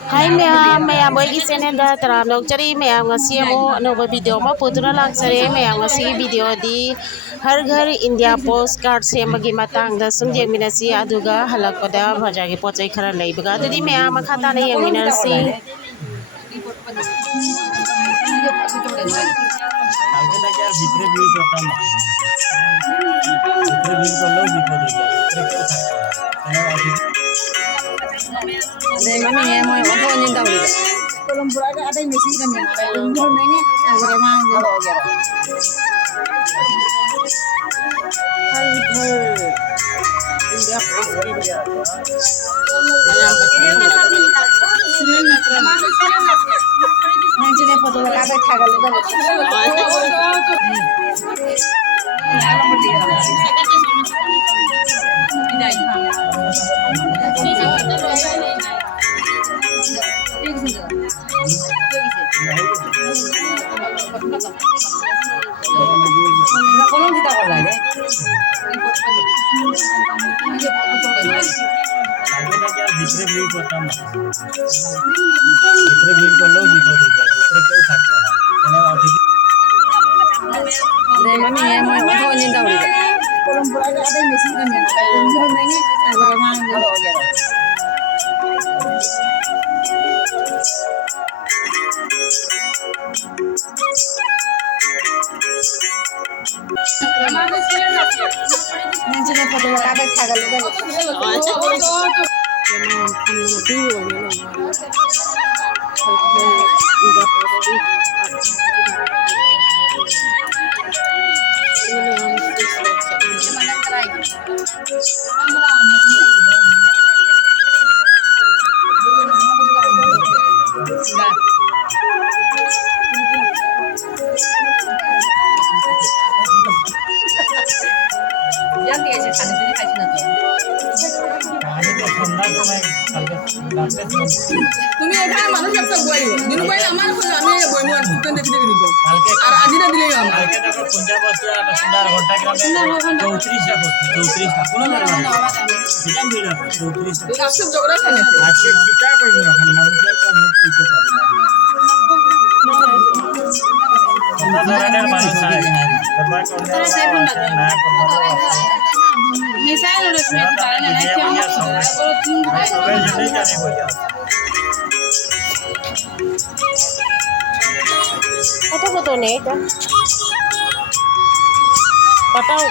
Hai maya boy channel da tara nok chari maya ngasi mo no video ma putuna lak chare maya ngasi video di har ghar India postcard semagi matang da sumje minasi aduga halakpada bhajagi pochai khara leibaga adudi maya makhata na yengminasi কালকে থেকে আর ভিতরে view করতাম না ভিতরে view করলেও বিপদ হয়ে যায় ভিতরে কেউ থাকতো না mami em ơi ông nhìn đâu đi Kolom buraga ada mesin kan ya tinggal nanya agak emang kalau gitu har ghar India nanti deh foto kabe thagal kolom kita kok lagi কালকে থেকে আর ভিতরে view করতাম না ভিতরে view করলেও বিপদ হয়ে যায় ভিতরে কেউ থাকতো না mami em ơi ông nhìn đâu đi kolom buraga ada mesin kan ya tinggal nanya agak emang kalau gitu nanti deh foto kabe thagal Yang dia aja kan ini kasih nanti. আমি তো সন্ধ্যার সময় কালকে রাত্রে তুমি এখানে মানুষ একটা বই দিন বই আমার আমি বই মু আর দেখি দেখি নিব কালকে আর আজি না দিলেই আমার কালকে দেখো পঞ্জাব সুন্দর ঘন্টা গ্রামে 34টা করছে 34টা কোনো যেটা ভিড় আছে 34টা আজকে ঝগড়া খানে আজকে কিটা করব এখন মানুষের তো মুখ খুলতে পারে না ধরনের মানুষ আছে দরবার করতে না করতে মিসাইল রসমে তাই না সবাই জেনে জানি বইয়া এটা কত নেই এটা बताओ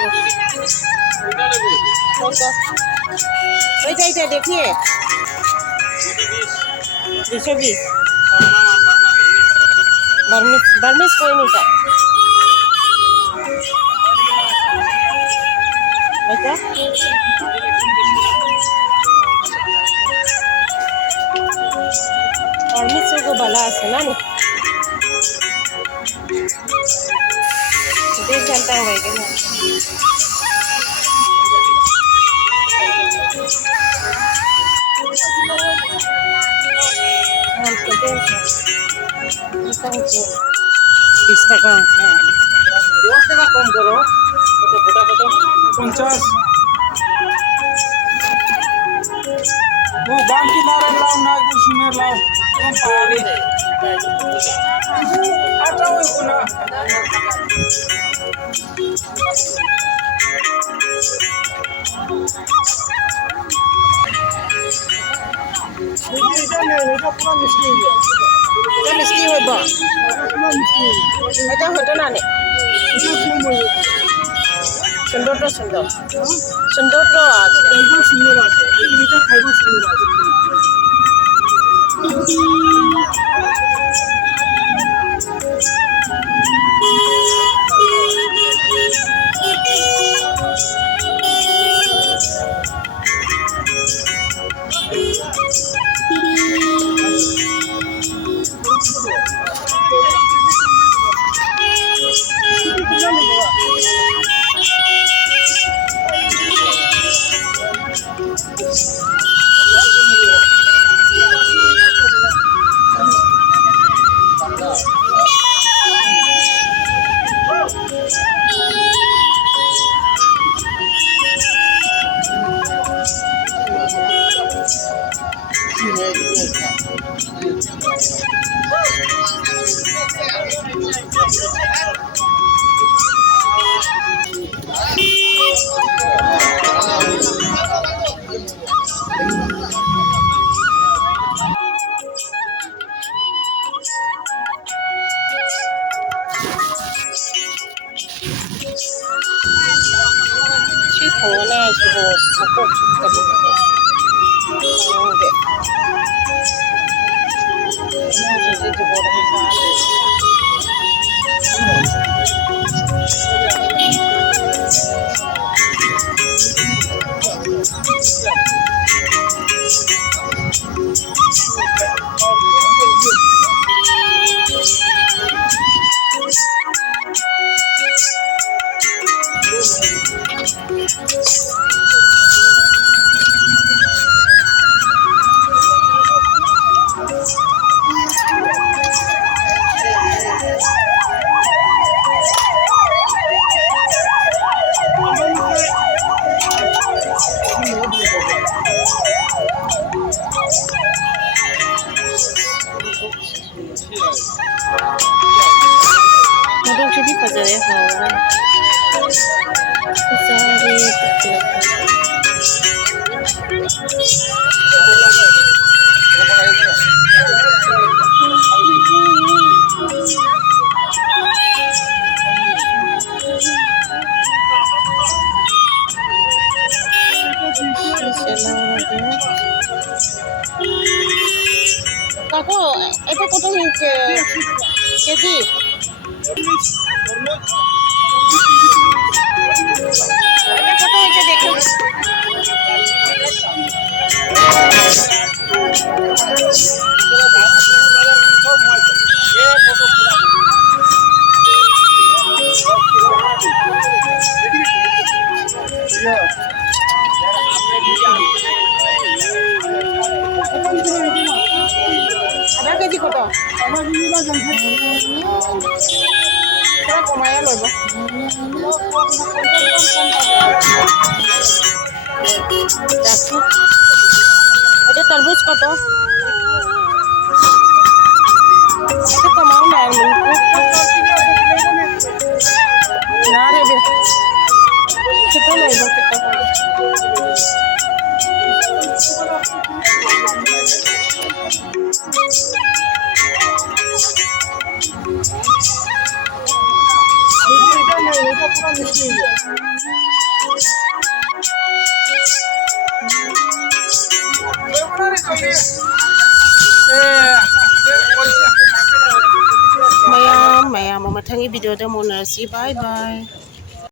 এটা देखिए 220 बर्मिस कोई नहीं था এটা बर्मिस को बाला আছে না নি देख चलता है भाई के बीस টাকা দশ টাকা কম করো কত গোটা কত 50 वो बाकी मारे लाओ ना कुछ में लाओ कम पानी आता हो कोना এটা পুরো মিষ্টি এটা মিষ্টি হইব এটা হতো না নে সুন্দর তো সুন্দর তো আছে একদম সুন্দর আছে এটা খাইবো সুন্দর আছে ชื่อโถแน่ชิโบมาโคกชุบกันเอาเด็กน่าจะชิโบได้ไม่พลาดเลยมาดูชุดที่เขาจะได้เขาจะได้เจอকাকু এটা কত হয়েছে কেজি এটা কত হয়েছে দেখুন আধা কেজি কত কমাইয়া লইব এটা তরমুজ কত এটা কমাও না না রে ছোট লইব Maya, mamathangi video da muna si bye bye.